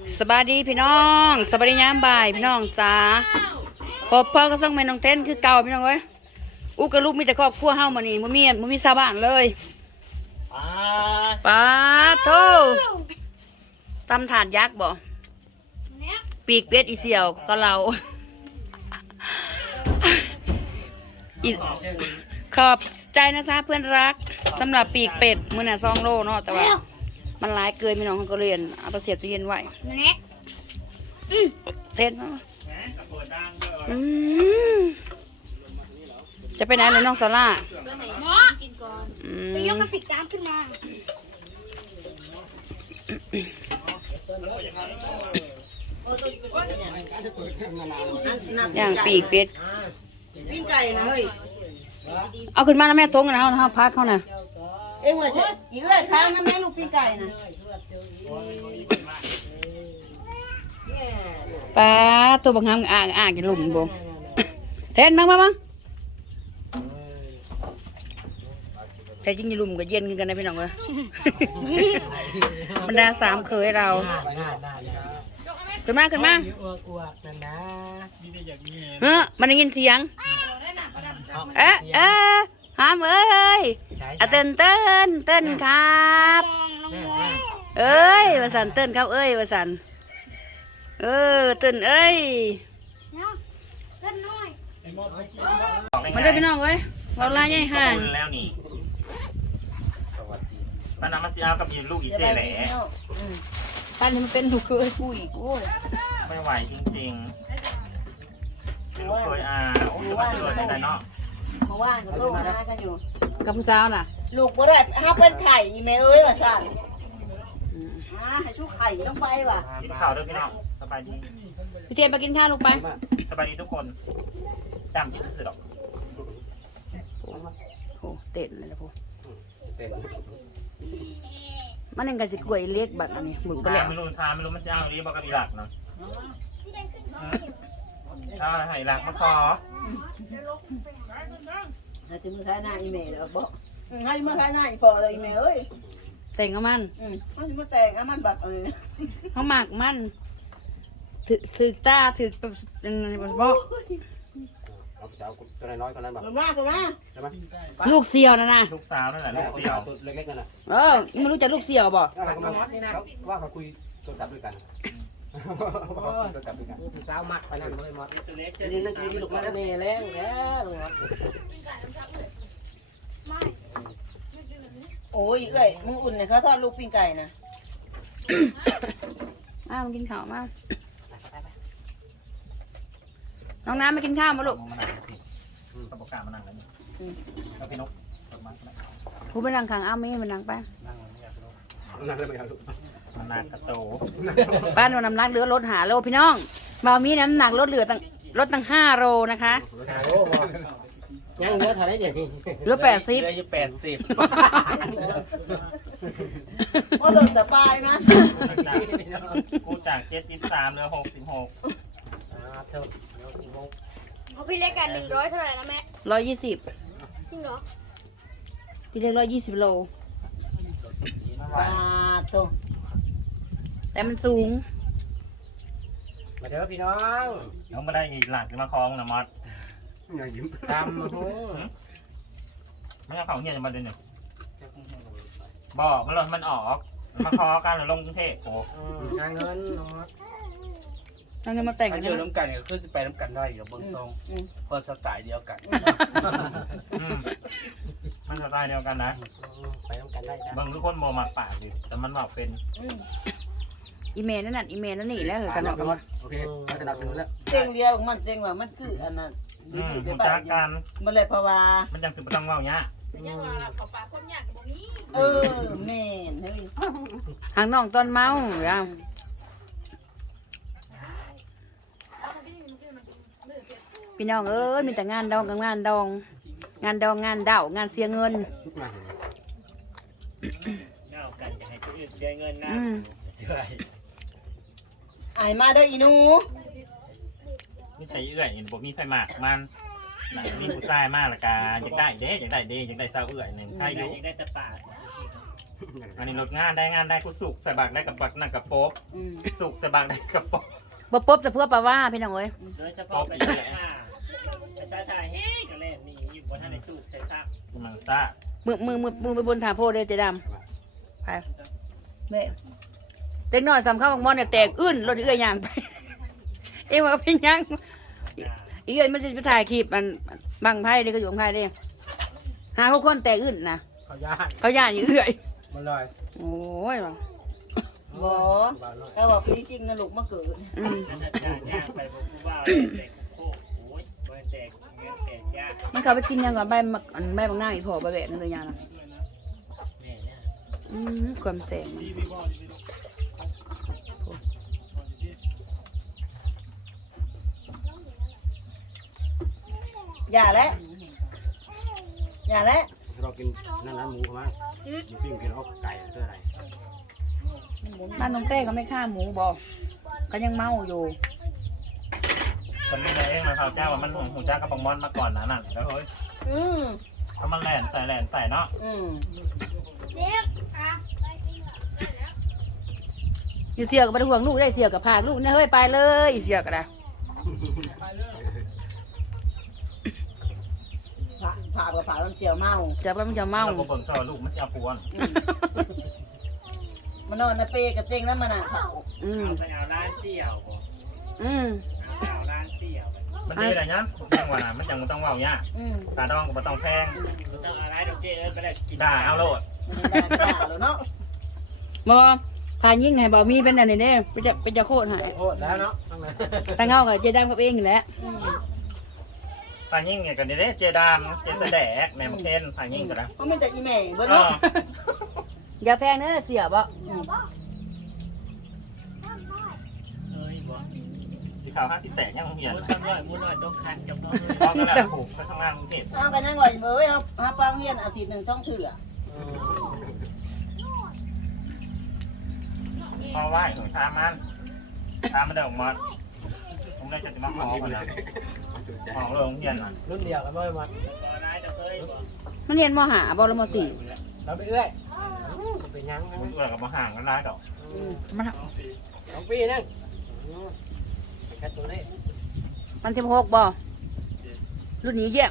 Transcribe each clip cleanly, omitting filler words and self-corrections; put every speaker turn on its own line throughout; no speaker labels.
สบายดีพี่น้องสบายดียามบ่ายพี่น้องจ้าพอพ่อก็ส่งแม่น้องเต้นคือเก่าพี่น้องเอ้ยอู้กับลูกมีแต่ครอบครัวเฮามานี่บ่มีชาวบ้านเลยป้าโธ่ตำถาดยักษ์บ่ปีกเป็ดอีเสี่ยวก็เราขอบใจนะจ๊ะเพื่อนรักสำหรับปีกเป็ดมื้อน่ะ2 โลเนาะแต่ว่ามันหลายเกินพี่น้องเขาก็เรียนเอาไปเสียบตู้เย็นไว้เต้นเนาะจะไปไหนเลยน้องซาร่า
หมอไปยกกระปิดน้ำขึ้นมา
อย่างปีกเป็ด
ปิ้งไก่นะเฮ้ย
เอาขึ้นมาแล้วแม่ทงนะเขาพักเขาน่ะ
เอ็งว่าอีเอ้ยข้าวน้ำแม่ลูกปิ้งไก่นะ
ป้าตัวบางครั้งอ่างกินหลุมบ่เทนมาแต่จริงๆหลุมก็เย็นกันนะพี่น้องเอ้ยบรรดา3 เคยเราขึ้นมามันได้ยินเสียงหามเอ้ยเต้นครับเอ้ยวาสันเต้นครับเอ้ยวาสันเต้นเอ้ยมันได้พี่น้องเอ้ยเราลายใหญ่ห่าง
แล้วนี่ป้าน้ำมันสิเอากับยีลูกอีเจแหละ
ท่านนี้มันเป็นลูกเคยผู้อีกโอ้ย
ไม่ไหวจริงๆเป็นลูกเคยโอ้ยมาเชื่อในเนาะ
เมื่อวานก็โทรมากันอยู่
กับผู้สาวน่ะ
ลูกบ่ได้ห้าเป็นไข่อีเมเอ้ยว่าสั่นให้ชุกไข่ลงไปว่ะ
กินข้าวด้วยพี่น้องสบายดี
พี่เทียนไปกินข้าวลูกไป
สบายดีทุกคนจำที่จะสื่อหรอก
โอ้เต้นเลยนะพ่อมันยังกันสิกล้วยเล็กแบบอันนี้หมึกไปแล้ว
ไม่รู้มันจะเอาดีบอกกับอีหลักเนาะถ้าให้หลักมาขอ
ให้ถึงมือท้ายหน้าอีเมลแล้วบอกให้มือท้ายหน้าอีพอเลยอีเมลเอ้ย
แต่งกับมัน
มันมาแต่งมันบัด
เขาหมักมันถือตาถือแบบบอก
ตัวน้อยคนนั้นแบบ
มาก
ลูกเสี่ยวนะ
ลูกสาวนั่นแหละลูกเสี่ยว
ตัวเล็กๆนั่นแหละ
ไม่รู้จักลูกเสี่ยวบ่
ว่าเขาคุยโทรศัพท์ด้วยกันโทรศัพท์ด้วยกันสาวมักไปนั่นเลยมอสนี่นั่นคือลูกมันนี่แรงแก
โอ้ยเอ้ยมึงอุ่นเนี่ยเขาทอดลูกปิ้งไก่นะ
มากินข้าวมาน้องน้ำมากินข้าวมาลูก
ตะบกกามานั่งแล้วนี่แล้วพี่นก
ผู้เป็นนางขังอ้ามีมันนางไป
นั่งแล้วไม่เอาลูก
มันนางกระโต
ป้านน้ำหนักเหลือลดหาโลพี่น้องมามีน้ำหนักลดเหลือตั้ง5 โลนะคะ
ยังเหลือเท่าไหร่อย่างนี้
เหลือ80
ก็โดนแต่ปลายนะ
กูจาก73เหลือ66
เขาพี่เล็กกัน100เท่าไหร่นะแม่
120
จริงเหรอ
พี่เล็ก120 โล
ตัว
แต่มันสูง
มาเด้อพี่น้อง
น้องมาได้อีหลักจะมาคล้องนะมอส
ตามหู
ไม่เอาเขาเงี้ยจะมาเดินหนึ่งบอกมันหล่นมันออกมาคอกันหรือลงกรุงเทพโอ้
งานเงิน
น้องจะมาแต่งกัน
เดียวน้ำกันก็คือจะไปน้ำกันได้เดี๋ยวเบิ้งทรงเพอสไตล์เดียวกัน
มันสไตล์เดียวกันนะ
ไปน้ำกันได้
บางทุกคนโมหมักปากอยู่แต่มันบอกเป็น
อีเมลนั่นนี่แล้วเหรอกันหรอ
โอเคจะดับถึงแล้ว
เต็งเดียวมันเต็งว่ามันคืออันนั้น
มันจากกัน
มันเลยเพราะว่า
มันยังสืบต้องเล่าเนี้ย
แม่เฮ้ย
หางน้องตอนเมาอย่างพี่น้องเอ้ยมีแต่งานดองกับงานดองงานเดางานเสียเงิน
เดากันจะให้คนอื่นเสียเงินนะเสีย
ไอ้มาเด้ออีนู
ไม่ใช่เอื่อยผมมีไฟหมากมันนี่ผู้ชายมากละกาอยากได้เด้อยากได้สาวเอื่อยหนึ่งใครอยู่
อยากได้ตะปาด
อันนี้ลดงานได้กูสุกใส่บักได้กับบักนั่นกับโป๊บสุกใส่บักได้กับโป๊บ
บ่ปบแต่เพื่อปลาว่าพี่น้องเอ้ย
โดยเฉพาะไปใช้ท่าไปใช้ท่าเฮ้ยกันเล่นนี่อยู่บนท่าในสูบใช้ท่า
มันซ่า
มือไปบนถาโพดเลยเจดำไปแม่เด็กน้อยสำคัญของมอนเนี่ยแตกอื้นรถเอื้อยยางไป เอ็งว่าก็เป็นยังอีเอ้ยมันจะไปถ่ายคลิปมันบังไพ่เด็กก็อยู่ของไพ่เด้หาพวกคนแตกอื้นนะ
เขาย่าน
เขาย่านอยู่เอื้อย
มันลอย
โอ้ยว่ะ
บ่ก็บอกพี่จริงนะลูกมาเกิด
อืม
ย่างไปบอกกูว่าแตกโคกโอ้ยมันแตกเงี้ยแตกยาก
มันเขาไปกินยังก่อนใบมักใบบางหน้าอีพอใบแบะนั่นเลยยังนะ
เนี่ยเนี่ย
ความแสงมัน
อย่าแล้วอย่าแล้ว
เรากินนั่นหมูมาอยู่ปิ้งกินเอาไก่ตัวอะไร
บ้านน้องเต้ก็ไม่ฆ่าหมูบอกเขายังเมาอยู่
คนนี้เองมาเขาเจ้าว่ามันหูเจ้ากับปังมอนมาก่อนนะนั่นแล้วเฮ้ย
อืม
ถ้ามันแหลนใส่เนาะ
อืม
เด็กอ่ะ
อยู่เสียกับไปห่วงลูกได้เสียกับพากลูกนะเฮ้ยไปเลยเสียกับนะ
ผ่ากับผ่าลำเสียวเมา
จะไปมันจะเมา
เราเบิ่งซอลูกมันจะเอาปวน
มันนอนในเปกระเต็งแล้วมันอ่ะเผา
เอาไปเอาร้านเสี่ยวบ่ เอาร้านเสี่ยว
มันดีอะไรเนี้ยยังว่าน่ะมันยังต้องเว้าเนี่ย
อืม
ตาดองก็บ่ต้องแพง
มันต้องเอาร้านดอกเจ๊ไปแล้วกิน
ด่าเอาโลด
ด่าแล้วเนาะ
บอพายิ่งให้บ่มีเป็นอันนี้เด้เป็นจะโคตรหาย
โคตรแล้วเนาะ
ตั้งเงากับเจดำกับเองอยู่แล้ว
อืม
พายิ่งเนี่ยกันเด้เจดามเจแสดกแม่มาเคนพายิ่งกันนะ
เพราะมันแต่อีแม่เบิ่
เอ
เนาะ
อ
อย่าแพงเนอะเสียบ่
เฮ้ยบ่
สีขาว50แตกยังเหียน
มูสักหน่อยมูหน่อยต้องคันกับน้อง
พร้อมกันแล้วผูกไปทำงานกรุงเทพ
เอากันยังไงเอ้ยครับหาปังเฮียนอาทิตย์หนึ่งช่องเถื่อ
พอไหว้หนูทามันเดิมหมดผมได้จะมาขอกันนะขอเลยโรงเรียนน่ะ
รุ่นเดียวกันบ่อยมั้ยบ่ร้ายจะเคยบ่
มันเรียนมหาบ่หรือมสี่
เราไปเรื่อยเป็นยัง
ผมเอื้อกับมาห่างกันได้ดอก
มัน
2 ปีนึงแค่ตัวนี้
มัน16บ่รุ่นนี้เยี่ยม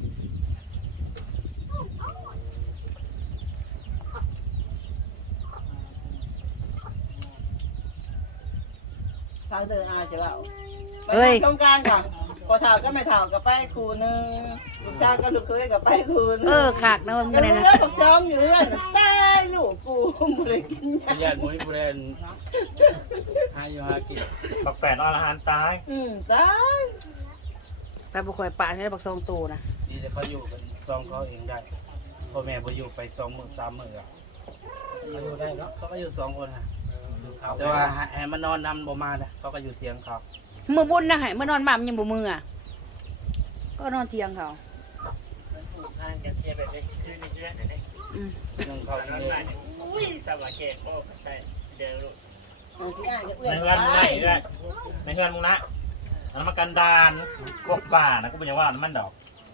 ทางเดินอาจะว่า
เฮ้ย
ตรงกลางก่อนพอเท่าก็ไม่เท่ากับไปครูนึงลูกชายก็ลูกเคยกับไปครูนึง
ขากนะมึง
ก็
กันเลย
เลื
นะ
อกของจ้องอยู่นั่นตายลูกกูไม่ได้กินยา
ญาติมุ้ยผู้เล่นให้อยู่หากิน
บักแฝดอรหันต์ตาย
ตาย
ไปบ่ค่อยปานให้บักทรงโตนะ
นี่จะเขาอยู่เป็นซองเขาเองได้พ่อแม่บ่อยู่ไป2 มื้อ3 มื้ออ่ะ
เขาอยู่ได้เนาะ
เขาก็อยู่2 คนฮะแต่ว่าให้มันนอนนำบ่มานะเขาก็อยู่เที่ยงเขา
มือบุญนะให้เมื่อนอนบ้านมันยังบ่มืออ่ะก็นอนเทียงเขา
ทางจะเสียแบบนี้คือนี่เรื่องไหน
นึงเขา
ร้าน
เนี่ย
บ้านอุ้ยสวัสดีพ่อใส่เดี๋ยวลูก
ที่อ่านจะเอื้อ
ใน
น
เงินมึงนะอีกเลยในเงินมึงนะอันนั้นมากันดานกวกป่านะกูเป็นยังว่ามันดอก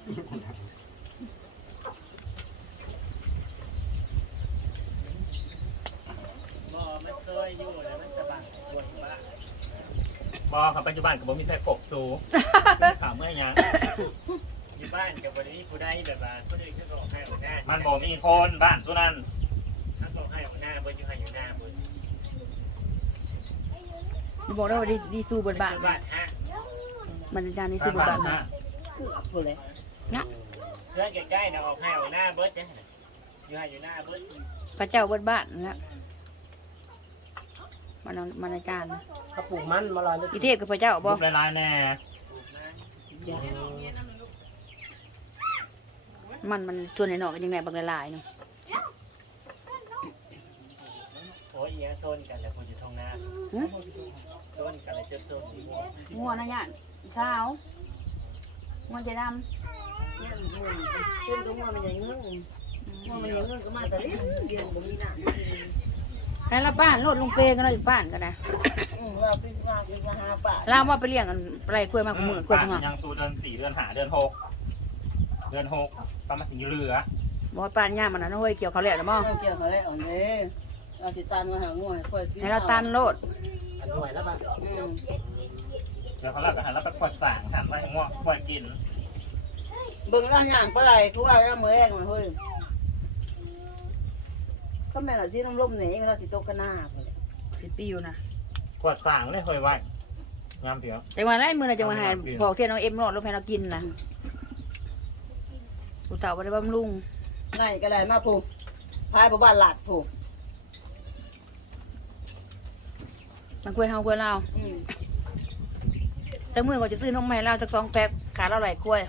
บ่มันเคยอยู่แล้วมันสบายปวดบ้า
บอกครับปัจจุบันกับผมมีแค่กบสูข่าวเมื่อยัง
อยู่บ้านกับวันนี้ผู้ใดแบบว่าผู้ใดก็บอกให้หัวหน้า
มันบอกมีคนบ้านสุนัน
ถ้าบอกให้หัวหน้าบนอยู่ให้อยู่หน้าบน
บอกได้ว่าดีสู้บนบ้าน
บ้านฮะ
มันจานดีสู้บนบ้าน
นะ
กูเลย
เพื่อนใกล้ๆนะออกให้หัวหน้าเบิร์ดเนี่ยอยู่ให้อยู่หน้าเบิร์ด
พระเจ้าบนบ้านนะมันอาจารย์
เขาปลูกมันมาลอยลึก
อีเทพกับพระเจ้าบ่
รูปลายๆแน่
มันชวนไอ้หนอกยังไงบางหลายๆเนาะ
โอ้ยเอียโซนกันแล้วคนอยู่ท้องนาโซนกันแล้วเจ็บตัว
งัวนะย่านเช้างัวใจด
เช่นตัวมันใหญ่เงื่อนมันใหญ่เงื่อนก็มาแต่เรียนบ่มีหน้า
ำแล้วบ้านโลดลงเปกันเราอยู่บ้านกันนะ
ว่าเป็นมาหาป่า
ลาวว่าไปเลี้ยงกันอะไรกล้วยมากกว่ามือกล้วยสมอง
ยังสูเดือน4 เดือน5 เดือน 6 เดือน 6ประมาณสิงห์เหลือ
บ่ปานย่ามันน่ะเฮ้ยเกี่ยวเขาแล้วนะหม้อ
เกี่ยวเขาแล้วอันนี้เอาสิตันมาหางูให้ค่อยกิน
ให้เราตันโลด
อันหน่วยแล้วบ้าง
เดี๋ยวเขาหลับกันหันแล้วไปปวดสั่งหันไปให้ง่วงปวดกิน
เบิ่งแล้วย่างปลาไหลคือว่าย่างมือแรงมาเฮ้ยก็แม่เราที่น้ำร่มนี่เราสิโตกันหน้าพุ่น
10 ปีอยู่นะ
ปวดสั่งเลยเฮ้ยไว้งามเพียว
แต่ว่าได้มื้อน่ะจะมาหาพอกเที่ยน้องเอ็มรอดลงให้เรากินนะผู้เฒ่าบ่ได้บำรุง
ไงก็ได้มาผู้พายบ่บ้านหลัดผู้
มันกล้วยเฮากล้วยลาว แต่มื้อก็จะซื้อนมมาให้เราจัก2แพ็คขาเราหลายกล้วย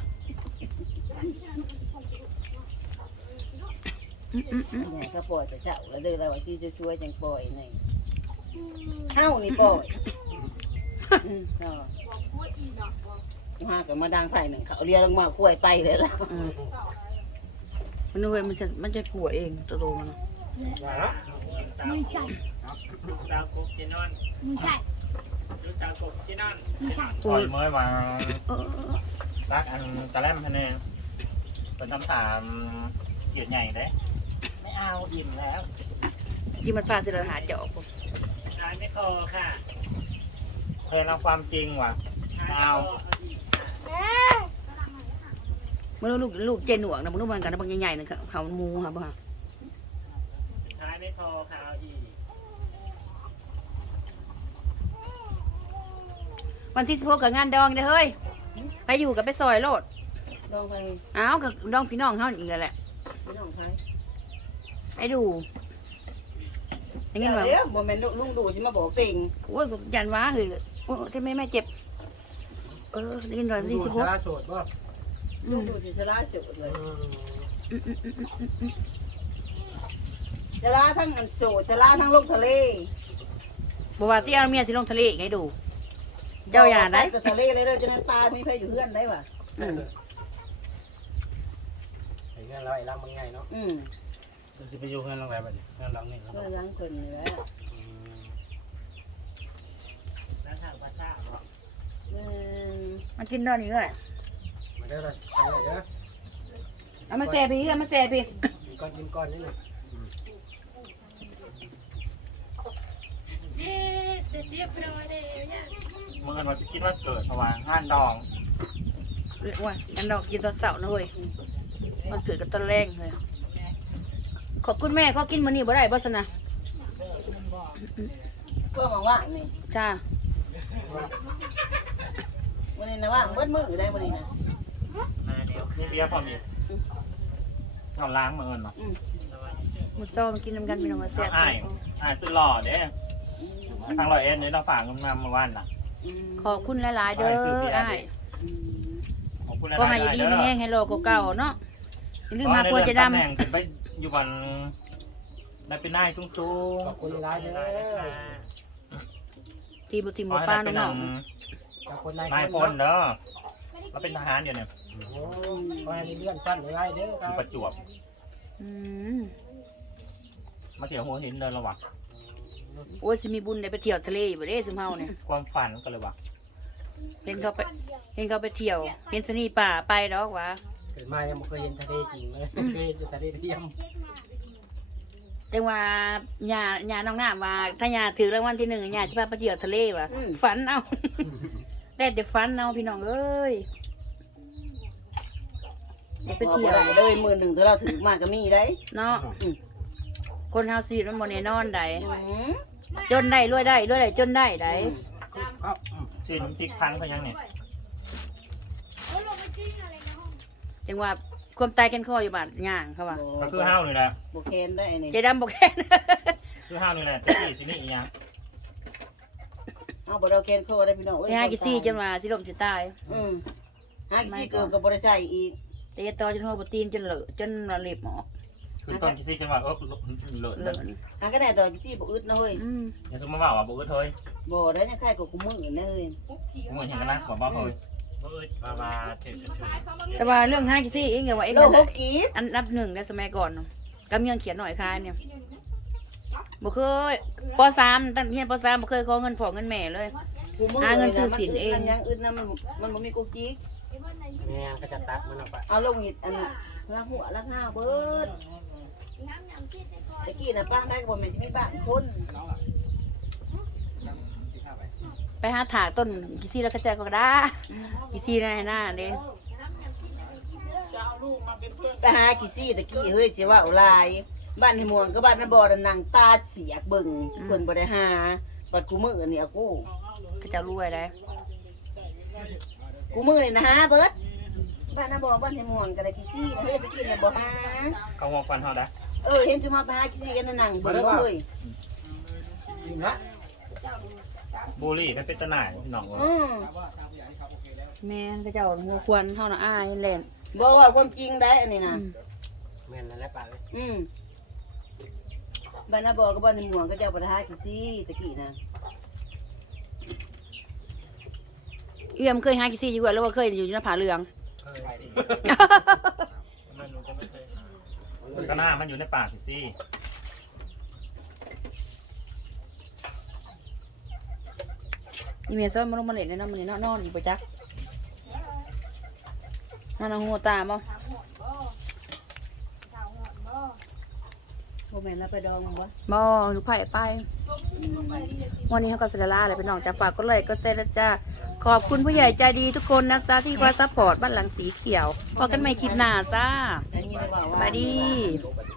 เนี่ยก็ปล่อยไปเจ้าแล้วเด้อเราว่าสิช่วยๆจังปล่อยนี่เฮานี่ปล่อยเนาะมาก็มาดังไผหนึ่งเขาเรียกลงมาคุ้ยไปเลยล่ะ
มันด้วยมันจะผัวเองตัวโตมัน
ไม่ใช่
สาวกบเจนอน
ไม่ใช่
ดูสาวกบเจนอน
ไม่ใช่
ปล่อยเมื่อมารักอันตะแลมคะแนนเป็นคำถามเกียรติใหญ่เด้ไม่เอาอิ่มแล้ว
ที่มันพาสิเราหาเจาะ
ทานไม่พอค่ะ
เคยเอาความจริงว่ะ
ทานไม่พออีก
มันลูกเจนหนวกนะมันรู้มันกันนะบางใหญ่ๆนะครับเขามูค่ะบ่
ทานไม่พอค่ะเอาอีก
วันที่16กับงานดองเด้อเฮ้ยไปอยู่กับไปซอยโลด
ลองไป
อ้าวกับดองพี่น้องเฮาอีกแล้วแหละ
พี่น้องไผ
ไปดูอย่างงี้ว่า
เดี๋ยวบ่แม่นลุงดูสิมาบอกติง
โอ้ยยันว้าเฮ้ยโอ้ที่แม่เจ็บได้ยินว่าวันที่
ดู
16
ชาโสดบ่
ลุงดูสิสลาสุดเลยสลาทั้งอันโสดสลาทั้งลงทะเล
บ่ว่าที่เอาเมียสิลงทะเลอีกให้ดู เจ้าอย่าได้
ไปทะเลเลยเด้อจนตามีไผอยู่เฮือนได้ว่ะ
เห็นเงินเราไอ้ลำมันไงเนาะ
ดูสิไปอยู่เงินหลังไหนบ้างเงินหลังนี่ครับ
เพื่อล้างคนนี่แหละ
แล้วทางภาษาเหรอ
มันกินได้นี่เลย
มันได้ละอะไรเด้อ
เอามาแซ่พี่เอามาแซ่พี่
กินก้อนนิดหนึ่ง
เสร็จเรียบร้อยแล้วเนี่ย
เมื่อวันจะคิดว่าเกิดเพราะว่าห้านดอง
ว่าอันดอกกินตอนเสาร์นะเว้ยมันเกิดกับตอนแรงเลยขอบคุณแม่เขากินมื้อนี้บ่ได้บ่สนะ
ก็มาว่างนี่
จ้า
วันนี้นะว่างเบิดมื้อได้วันนี้นะ
นี่เบียร์พอมีเอาล้างมือเนาะ
มื้อเช้ามันกินนำกันพี่น้องว่าแซ่บ
อ้ายสุดหล่อเด้ทาง100 เนี่ยเราฝากเงินมาเมื่อวานน่ะ
ขอบคุณหลายๆเด้ออ้าย
ขอบคุณ
ก็ให้อยู่ดีไม่แห้งให้โลกเก่าๆเนาะอย่าลืมมาโพจะดำ
ตำแหน่งขึ้นไปอยู่วันได้เป็นนายสูง
ขอบคุณร้ายเด้อ
ทีบ่ทีม
ๆข
บ่
อให้
ป้า
ได้เป็น
น้อง
ขอบคุณนาย
นายพลเด้อเราเป็นทหารอยู่เนี่ย
โอ้ขอให้เลื่อนชั้นได้เด้อค
อ
รับ
ยู่ประจวบ
ๆอืม
มาเที่ยวหัวหินเดินระหว่าง
โอ้ยสิมีบุญได้ไปเที่ยวทะเลอยู่บ่เด้ซุมเฮาเนี่ย
ความฝันก็เลยว่ะ
เห็นเขาไปเที่ยว เห็นสนีป่าไปดอกว่า
เกิดมายังไม่เคยเห็นทะเลจริงเลยเคยเห็นแต่ทะเลเทียม
จังว่าญาน้องน้ำว่าถ้าญาถือรางวัลที่1ญาสิพาไปเที่ยวทะเลว่ะฝันเอา ได้แต่ฝันเอาพี่น้องเอ้ยได้ไป
ไปเที่
เที่
ย
ยว ว
เลยมื้อหนึงถ้าเราถือมาก็มีได้
เนาะคนเฮาชีวิตมันบ่แน่นอนใด
อืม
จนได้รวยได้จนได้ใด
ชื่อน้ำพริกพังเขายังเนี่ย
เขาลงไปจิ้งอะไรในห้อง
จังว่าความตายกันคออยู่บาดย่างเขาว่า
ก็คือห้าวนี่แหละ
บ่แคนได้อันนี้
เจดำบ่แค่น
คือห้าวนี่แหละแต่ที่สินี่อีหยัง
เอาบ่เราแคนโคได้พี่น้อง
ไปหากิซี่จนว่าสิลมสิตาย
หากิซี่เกิดก็บ่ได้ใช้อีก
แต่ยาต่อจนหัวบ่ตีนจนเลอะจนว่าเล็บหมอก
คือตอนที่ซีจังหวัดเลิศ
เลอะ
หาก็ได้ตอนกิซี่บ่อึดนะเฮ้ย
ยังสมมติว่าบ่อึดเฮ้ย
บ่ได้ยังใครก็กูมื้อนะเฮ้ย
มึงเห็นกันนะบอกบ่เฮ้ย
มืดมาถือกระถือ
แต่ว่าเรื่องหากิซี่เองว่าเอง
โล
นั่น
โห
น่ะ
กีบ
อันดับ1ในสมัยก่อนเนาะกำยังเขียนหน่อยคายเนี่ยบ่เคยป .3 ตั้งเรียนป .3 บ่เคยขอเงินพ่อเงินแม่เลย
กูมื้อ
หาเงินซื้อสินเอง
มันยังอึดนะมันบ่มีกูกีก
แม่ก็จะตัดมันออกไป
เอาลงหิดอันรักหัวรักห้าวเบิด
น้ำที่ในคอ
ตะกี้น่ะป้าได้ก็บ่แม่นสิมีบ้านคน
ไปหาถากต้นกิซี่แล้วก็แจก็ได้กิซี่ในหน้าเด้
ไปหากี่ซี่ตะกี้เฮ้ยสิว่าเอาลายบ้านให้ม่วงก็บ้านน้าบ่อนั่งตาเสียกเบิ่งเพิ่นบ่ได้หาบัดกูมื้อนี่เอากู
ก็จะรวยได้
กูมื้อนี่นะฮะเบิดบ้านน้าบ่อบ้านให้ม่วงก็ได้กี่ซี่เฮ้ยตะกี้น่ะบ่หา
เขางอกฟันเขาได้
เห็นจุมาไปหากี่ซี่กันนั่งเบิ่งบ่เฮ้ย
จริงนะ
บุหรี่ไม่เป็นตะหน่ายพี่น้อง
แม่ก็เจ้าหัวควรเท่าน่ะอายเล่น
บ่ว่าความจริงได้อันนี้น่ะ
แม่นแล้วปากเลย
บ้านน้าบ่อก็บ้านให้ม่วงก็เจ้าบ่ได้หากี่ซี่ตะกี้น่ะ
เอื้อมเคยหากิซี่อยู่ก่อนแล้วว่าเคยอยู่ในผาเหลือง
มันจะไม่เคยมันก็หน้ามันอยู่ในปากสิ
อีเมลซ้อนมาลงมาเล่นในน้ำมันนี่นอนอยู่ปะจ๊ะนั่นเอาหัวตาบ่
บ่แม่นแล้วไปดองบ่
บ่ลูกไผ่ไปวันนี้เขาก็เสร็จแล้วอะไรเป็นน้องจะฝากก็เลยก็เสร็จแล้วจ้าขอบคุณผู้ใหญ่ใจดีทุกคนนะจ๊ะที่คอยซัพพอร์ตบ้านหลังสีเขียวพอกันใหม่คลิปหน้าจ้า
อันนี้นะว่า
สบายดี
ลงไป